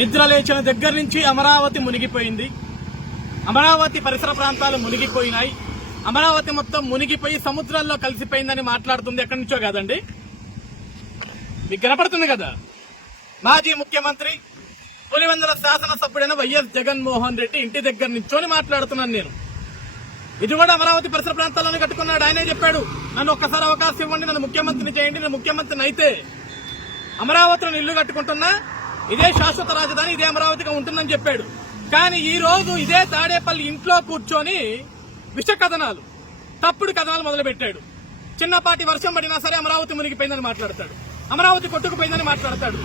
నిద్ర లేచిన దగ్గర నుంచి అమరావతి మునిగిపోయింది. అమరావతి పరిసర ప్రాంతాలు మునిగిపోయినాయి. అమరావతి మొత్తం మునిగిపోయి సముద్రాల్లో కలిసిపోయిందని మాట్లాడుతుంది. ఎక్కడి నుంచో కాదండి, మీకు కనపడుతుంది కదా. మాజీ ముఖ్యమంత్రి పులివెందుల శాసనసభ్యుడైన వైఎస్ జగన్మోహన్ రెడ్డి ఇంటి దగ్గర నుంచోని మాట్లాడుతున్నాను నేను. ఇది కూడా అమరావతి పరిసర ప్రాంతాల్లోనే కట్టుకున్నాడు. ఆయనే చెప్పాడు, నన్ను ఒక్కసారి అవకాశం ఇవ్వండి, నన్ను ముఖ్యమంత్రిని చేయండి, నేను ముఖ్యమంత్రిని అయితే అమరావతిలో ఇల్లు కట్టుకుంటున్నా, ఇదే శాశ్వత రాజధాని, ఇదే అమరావతిగా ఉంటుందని చెప్పాడు. కానీ ఈ రోజు ఇదే తాడేపల్లి ఇంట్లో కూర్చొని విష కథనాలు, తప్పుడు కథనాలు మొదలుపెట్టాడు. చిన్నపాటి వర్షం పడినా సరే అమరావతి మునిగిపోయిందని మాట్లాడతాడు, అమరావతి కొట్టుకుపోయిందని మాట్లాడతాడు.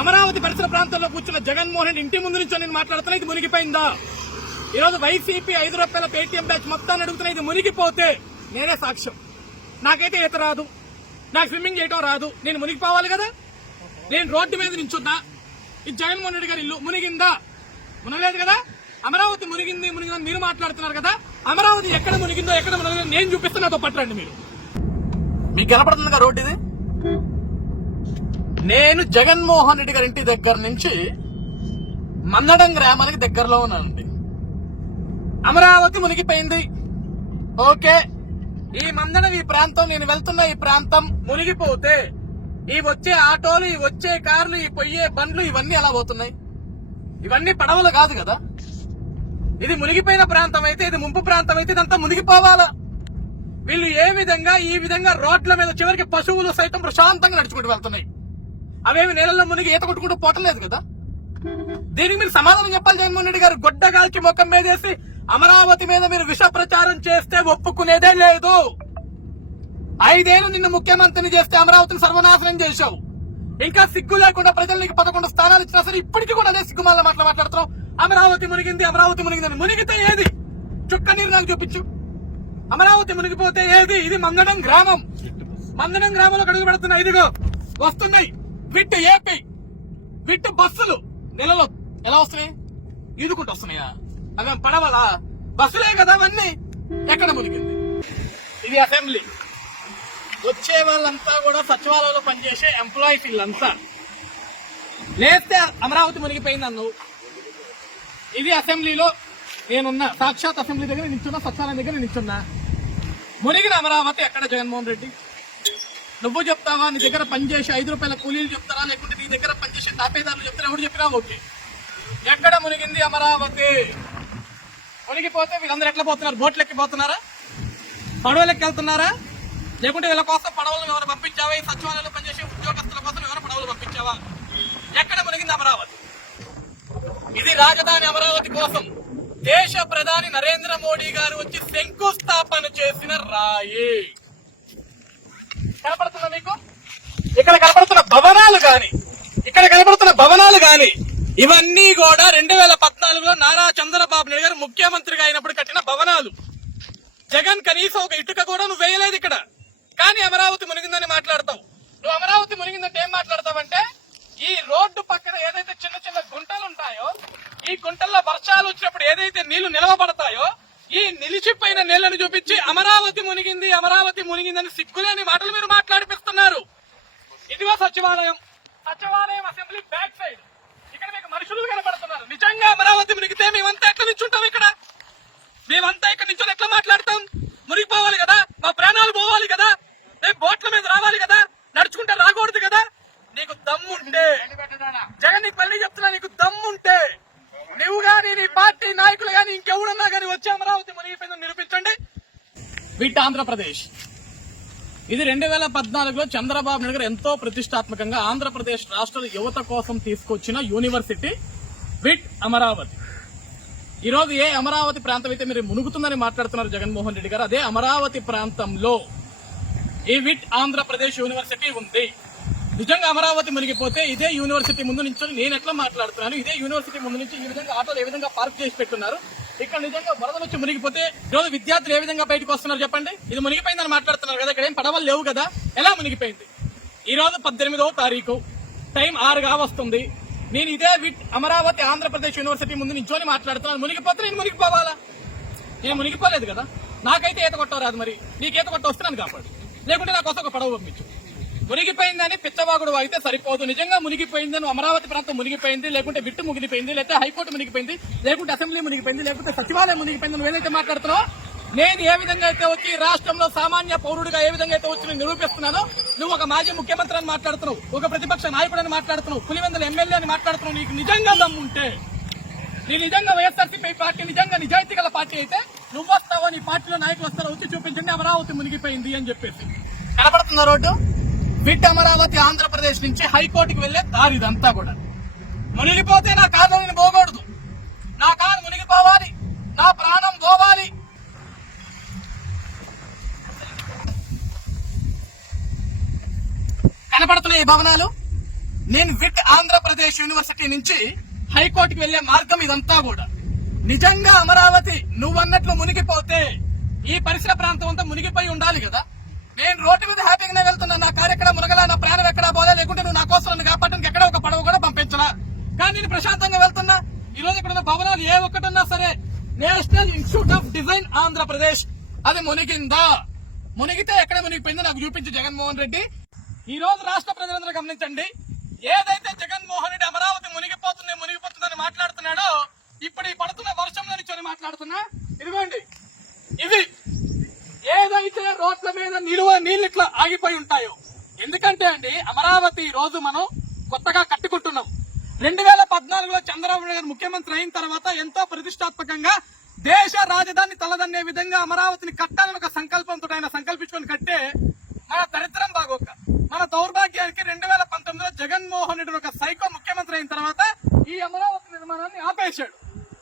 అమరావతి పరిసర ప్రాంతాల్లో కూర్చున్న జగన్మోహన్ రెడ్డి ఇంటి ముందు నుంచి నేను మాట్లాడుతున్నా, ఇది మునిగిపోయిందా? ఈరోజు వైసీపీ 5 రూపాయల పేటీఎం బ్యాచ్ మొత్తాన్ని అడుగుతున్నా, ఇది మునిగిపోతే నేనే సాక్ష్యం. నాకైతే ఈత రాదు, నాకు స్విమ్మింగ్ చేయటం రాదు, నేను మునిగిపోవాలి కదా. నేను రోడ్డు మీద నించున్నా, ఇది జగన్మోహన్ రెడ్డి గారి ఇల్లు, మునిగిందా? మునగలేదు కదా. అమరావతి మునిగిందని మీరు మాట్లాడుతున్నారు కదా. అమరావతి ఎక్కడ మునిగిందో ఎక్కడ మునిగిందో నేను చూపిస్తున్నా, నాతో పట్టండి. మీకు కనపడుతుంది కదా రోడ్డు ఇది. నేను జగన్మోహన్ రెడ్డి గారి ఇంటి దగ్గర నుంచి మన్నడం గ్రామానికి దగ్గరలో ఉన్నానండి. అమరావతి మునిగిపోయింది, ఓకే. ఈ మందడం, ఈ ప్రాంతం, నేను వెళ్తున్న ఈ ప్రాంతం మునిగిపోతే ఈ వచ్చే ఆటోలు, ఈ వచ్చే కార్లు, ఈ పొయ్యే బండ్లు ఇవన్నీ ఎలా పోతున్నాయి? ఇవన్నీ పడవలు కాదు కదా. ఇది మునిగిపోయిన ప్రాంతం అయితే, ఇది ముంపు ప్రాంతం అయితే ఇదంతా మునిగిపోవాలా? వీళ్ళు ఈ విధంగా రోడ్ల మీద చివరికి పశువులు సైతం ప్రశాంతంగా నడుచుకుంటూ వెళ్తున్నాయి. అవేమి నీళ్ళలో మునిగి ఈత కొట్టుకుంటూ పోవట్లేదు కదా. దీనికి మీరు సమాధానం చెప్పాలి. జగన్మోహన్ రెడ్డి గారు గొడ్డగాల్చి ముఖం మీదేసి అమరావతి మీద మీరు విష ప్రచారం చేస్తే ఒప్పుకునేదే లేదు. 5 ఏళ్లు నిన్ను ముఖ్యమంత్రిని చేస్తే అమరావతిని సర్వనాశనం చేశావు. ఇంకా సిగ్గు లేకుండా ప్రజలు నీకు 11 స్థానాలు ఇచ్చినా సరే ఇప్పటికీ కూడా అదే సిగ్గుమాల మాట్లాడుతున్నావు. అమరావతి మునిగింది, అమరావతి మునిగిందని. మునిగితే ఏది? చుక్క నీరు నాకు చూపించు. అమరావతి మునిగిపోతే ఏది? ఇది మందడం గ్రామం. మందడం గ్రామంలో అడుగు పెడుతున్నా. ఇదిగో వస్తున్నాయి విట్ ఏపీ విట్ బస్సులు. నెలలో ఎలా వస్తున్నాయి? ఈదుకుంటూ వస్తున్నాయా? అవి పడవలా? బస్సులే కదా అవన్నీ. ఎక్కడ మునిగింది? ఇది అసెంబ్లీ. వచ్చే వాళ్ళంతా కూడా సచివాలయంలో పనిచేసే ఎంప్లాయీస్ వీళ్ళంతా. లేస్తే అమరావతి మునిగిపోయింది అన్నావు. ఇది అసెంబ్లీలో నేనున్నా, సాక్షాత్ అసెంబ్లీ దగ్గర నిల్చున్నా, సచివాలయం దగ్గర నిల్చున్నా. మునిగిన అమరావతి ఎక్కడ జగన్మోహన్ రెడ్డి? నువ్వు చెప్తావా? నీ దగ్గర పనిచేసే 5 రూపాయల కూలీలు చెప్తారా, లేకుంటే నీ దగ్గర పనిచేసే తాపేదారులు చెప్తారా? ఎవరు చెప్పినా ఓకే. ఎక్కడ మునిగింది అమరావతి? మునిగిపోతే వీళ్ళందరూ ఎట్లా పోతున్నారు? బోట్లు ఎక్కిపోతున్నారా? పడవలెక్కి వెళ్తున్నారా? లేకుంటే వీళ్ళ కోసం పడవలు ఎవరు పంపించావా? ఈ సచివాలయంలో పనిచేసే ఉద్యోగస్తుల కోసం ఎవరు పడవలు పంపించావా? ఎక్కడ మునిగింది అమరావతి? ఇది రాజధాని అమరావతి కోసం దేశ ప్రధాని నరేంద్ర మోడీ గారు వచ్చి శంకుస్థాపన చేసిన రాయి. కనపడుతున్నా మీకు? ఇక్కడ కనపడుతున్న భవనాలు గాని ఇవన్నీ కూడా 2014లో నారా చంద్రబాబు నాయుడు గారు ముఖ్యమంత్రిగా అయినప్పుడు కట్టిన భవనాలు. జగన్ కనీసం ఒక ఇటుక కూడా నువ్వు వేయలేదు ఇక్కడ. కానీ అమరావతి మునిగిందని మాట్లాడతావు. నువ్వు అమరావతి మునిగిందంటే ఏం మాట్లాడతావంటే, ఈ రోడ్డు పక్కన ఏదైతే చిన్న చిన్న గుంటలు ఉంటాయో, ఈ గుంటల్లో వర్షాలు వచ్చినప్పుడు ఏదైతే నీళ్లు నిలవబడతాయో, ఈ నిలిచిపోయిన నీళ్లను చూపించి అమరావతి మునిగిందని సిగ్గులేని మాటలు మీరు మాట్లాడిపిస్తున్నారు. ఇదిగో సచివాలయం అసెంబ్లీ బ్యాక్ సైడ్. ఇక్కడ మీకు మనుషులు కనబడుతున్నారు. నిజంగా అమరావతి మునిగితే మేమంతా ఎట్లా నిల్చుంటాం? మేమంతా ఇక్కడ నిల్చొని ఎట్లా మాట్లాడతాం? మునిగిపోవాలి కదా, మా ప్రాణాలు పోవాలి కదా, మేము బోట్ల మీద రావాలి కదా, నడుచుకుంటే రాకూడదు కదా. నీకు దమ్ముంటే, జగన్ నీకు మళ్ళీ చెప్తున్నా, నీకు దమ్ముంటే నువ్వు గాని, నీ పార్టీ నాయకులు గాని, ఇంకెవరున్నా గాని వచ్చి అమరావతి మునిగిపోయిందని నిరూపించండి. వీటి ఆంధ్రప్రదేశ్. ఇది 2014లో చంద్రబాబు నాయుడు గారు ఎంతో ప్రతిష్టాత్మకంగా ఆంధ్రప్రదేశ్ రాష్ట్ర యువత కోసం తీసుకొచ్చిన యూనివర్సిటీ విట్ అమరావతి. ఈ రోజు ఏ అమరావతి ప్రాంతం అయితే మీరు మునుగుతుందని మాట్లాడుతున్నారు జగన్మోహన్ రెడ్డి గారు, అదే అమరావతి ప్రాంతంలో ఈ విట్ ఆంధ్రప్రదేశ్ యూనివర్సిటీ ఉంది. నిజంగా అమరావతి మునిగిపోతే ఇదే యూనివర్సిటీ ముందు నుంచి నేను ఎట్లా మాట్లాడుతున్నాను, ఇదే యూనివర్సిటీ ముందు నుంచి ఈ విధంగా ఆటోలు ఏ విధంగా పార్క్ చేసి పెట్టున్నారు. ఇక్కడ నిజంగా వరదలు వచ్చి మునిగిపోతే ఈరోజు విద్యార్థులు ఏ విధంగా బయటకు వస్తున్నారు చెప్పండి. ఇది మునిగిపోయిందని మాట్లాడుతున్నారు కదా, ఇక్కడ ఏం పడవలు లేవు కదా, ఎలా మునిగిపోయింది? ఈ రోజు 18వ తారీఖు, టైం 6 వస్తుంది. నేను ఇదే విట్ అమరావతి ఆంధ్రప్రదేశ్ యూనివర్సిటీ ముందు నించోని మాట్లాడుతున్నాను. మునిగిపోతే నేను మునిగిపోవాలా? నేను మునిగిపోలేదు కదా. నాకైతే ఈత కొట్టరాదు, మరి నీకు ఈత కొట్ట వస్తున్నాను కాపాడు, లేకుంటే నా కోసం ఒక పడవ పంపించు. మునిగిపోయిందని పిచ్చవాగుడు అయితే సరిపోదు. నిజంగా మునిగిపోయిందని అమరావతి ప్రాంతం మునిగిపోయింది, లేకుంటే విట్టు మునిగిపోయింది, లేకపోతే హైకోర్టు మునిగిపోయింది, లేకుంటే అసెంబ్లీ మునిగిపోయింది, లేకుంటే సచివాలయం మునిగిపోయింది, నువ్వు ఏదైతే మాట్లాడుతున్నావు, నేను ఏ విధంగా అయితే వచ్చి రాష్ట్రంలో సామాన్య పౌరుడిగా ఏ విధంగా అయితే వచ్చి నేను నిరూపిస్తున్నానో, నువ్వు ఒక మాజీ ముఖ్యమంత్రి అని మాట్లాడుతున్నావు, ఒక ప్రతిపక్ష నాయకుడు అని మాట్లాడుతున్నావు, పులివెందుల ఎమ్మెల్యే అని మాట్లాడుతున్నావు. నీకు నిజంగా దమ్ముంటే, నీ నిజంగా వైఎస్ఆర్సీపీ పార్టీ నిజంగా నిజాయితీ గల పార్టీ అయితే నువ్వు వస్తావో, నీ పార్టీలో నాయకులు వస్తారో వచ్చి చూపించండి అమరావతి మునిగిపోయింది అని చెప్పేసి. కనపడుతున్న రోడ్డు విట్ అమరావతి ఆంధ్రప్రదేశ్ నుంచి హైకోర్టుకి వెళ్లే దారి ఇదంతా కూడా. మునిగిపోతే నా కారు నేను పోకూడదు, నా కారు మునిగిపోవాలి, నా ప్రాణం పోవాలి. కనపడుతున్నాయి ఈ భవనాలు. నేను విట్ ఆంధ్రప్రదేశ్ యూనివర్సిటీ నుంచి హైకోర్టుకి వెళ్లే మార్గం ఇదంతా కూడా. నిజంగా అమరావతి నువ్వన్నట్లు మునిగిపోతే ఈ పరిసర ప్రాంతం అంతా మునిగిపోయి ఉండాలి కదా. నేను రోడ్డు మీద హ్యాపీగానే వెళ్తున్నా, నా కారు ఎక్కడ మునగలా, నా ప్రాణం ఎక్కడా పోలే, లేకుంటే నువ్వు నా కోసం నన్ను కాపాడడానికి ఎక్కడ ఒక పడవ కూడా పంపించలా. కానీ నేను ప్రశాంతంగా వెళ్తున్నా. ఈ రోజు ఇక్కడ ఉన్న భవనాలు ఏ ఒక్కటున్నా సరే national institute of design Andhra Pradesh అది మునిగిందా? మునిగితే ఎక్కడ మునిగిపోయిందో నాకు చూపించి జగన్మోహన్ రెడ్డి. ఈ రోజు రాష్ట్ర ప్రజలందరూ గమనించండి, ఏదైతే జగన్మోహన్ రెడ్డి అమరావతి మునిగిపోతుందని మాట్లాడుతున్నాడో, ఇప్పుడు ఈ పడుతున్న వర్షంలో నుంచి మాట్లాడుతున్నా. ఇదిగోండి, ఇవి ఏదైతే రోడ్ల మీద నీళ్లు ఇట్లా ఆగిపోయి ఉంటాయో. ఎందుకంటే అండి, అమరావతి ఈ రోజు మనం కొత్తగా కట్టుకుంటున్నాం. 2014లో చంద్రబాబు నాయుడు ముఖ్యమంత్రి అయిన తర్వాత ఎంతో ప్రతిష్టాత్మకంగా దేశ రాజధాని తలదన్నే విధంగా అమరావతిని కట్టాలని ఒక సంకల్పంతో ఆయన సంకల్పించుకొని కట్టే మన దరిద్రం బాగోక, మన దౌర్భాగ్యానికి 2019లో జగన్మోహన్ రెడ్డి ఒక సైకో ముఖ్యమంత్రి అయిన తర్వాత ఈ అమరావతి నిర్మాణాన్ని ఆపేశాడు.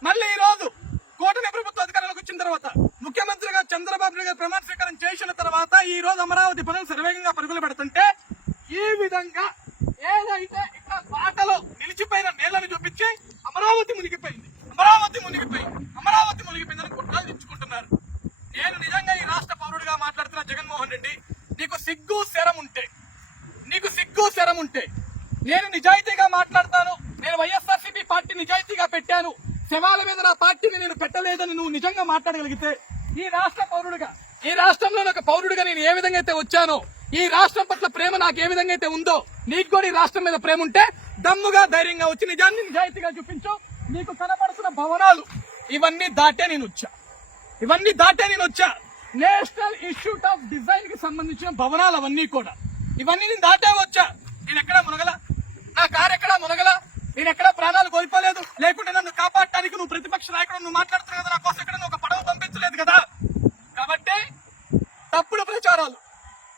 మళ్ళీ ఈ రోజు కూటమి ప్రభుత్వ అధికారంలోకి వచ్చిన తర్వాత ముఖ్యమంత్రిగా చంద్రబాబు నాయుడు గారు ప్రమాణ స్వీకారం చేసిన తర్వాత ఈ రోజు అమరావతి పనులు శరవేగంగా పరుగులు పెడుతుంటే, ఈ విధంగా ఏదైతే ఇక్కడ బాటలో నిలిచిపోయిన నీళ్లను చూపించి అమరావతి మునిగిపోయింది, అమరావతి మునిగిపోయింది, అమరావతి మునిగిపోయిందని కుట్రలు తెచ్చుకుంటున్నారు. నేను నిజంగా ఈ రాష్ట్ర పౌరుడిగా మాట్లాడుతున్న జగన్మోహన్ రెడ్డి, నీకు సిగ్గు శరం ఉంటే నేను నిజాయితీగా మాట్లాడతాను. నేను వైఎస్ఆర్సీపీ పార్టీ నిజాయితీగా పెట్టాను, శవాల మీద నా పార్టీని నేను పెట్టలేదని నువ్వు నిజంగా మాట్లాడగలిగితే, ఈ రాష్ట్ర పౌరుడిగా, ఈ రాష్ట్రంలో ఒక పౌరుడిగా నేను ఏ విధంగా అయితే వచ్చానో, ఈ రాష్ట్రం పట్ల ప్రేమ నాకు ఏ విధంగా అయితే ఉందో, నీకు కూడా ఈ రాష్ట్రం మీద ప్రేమ ఉంటే దమ్ముగా ధైర్యంగా వచ్చి నిజాన్ని నిజాయితీగా చూపించు. నీకు కనబడుతున్న భవనాలు ఇవన్నీ దాటే నేను వచ్చా. నేషనల్ ఇన్స్టిట్యూట్ ఆఫ్ డిజైన్ కి సంబంధించిన భవనాలు అవన్నీ కూడా, ఇవన్నీ నేను దాటే వచ్చా. నేను ఎక్కడా మునగల, నా కారు ఎక్కడా మునగల, నేను ఎక్కడా ప్రాణాలు కోల్పోలేదు, లేకుంటే నన్ను కాపాడటానికి నువ్వు ప్రతిపక్ష నాయకుడు నువ్వు మాట్లాడుతున్నావు కదా, నా కోసం ఎక్కడ ఒక పడవ పంపించలేదు కదా. కాబట్టి తప్పుడు ప్రచారాలు,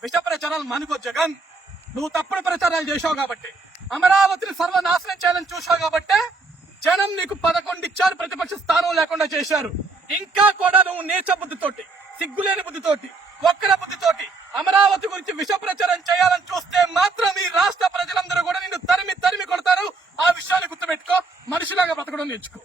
విష ప్రచారాలు మానుకో జగన్. నువ్వు తప్పుడు ప్రచారాలు చేశావు కాబట్టి, అమరావతిని సర్వనాశనం చేయాలని చూశావు కాబట్టి జనం నీకు 11 ఇచ్చారు, ప్రతిపక్ష స్థానం లేకుండా చేశారు. ఇంకా కూడా నువ్వు నీచ బుద్ధితోటి, సిగ్గులేని బుద్ధితోటి, ఒక్కర బుద్ధితోటి అమరావతి గురించి విష ప్రచారం చేయాలని చూస్తే మాత్రం ఈ రాష్ట్ర ప్రజలందరూ కూడా నిన్ను తరిమి కొడతారు. ఆ విషయాన్ని గుర్తుపెట్టుకో, మనిషిలాగా బ్రతకడం నేర్చుకో.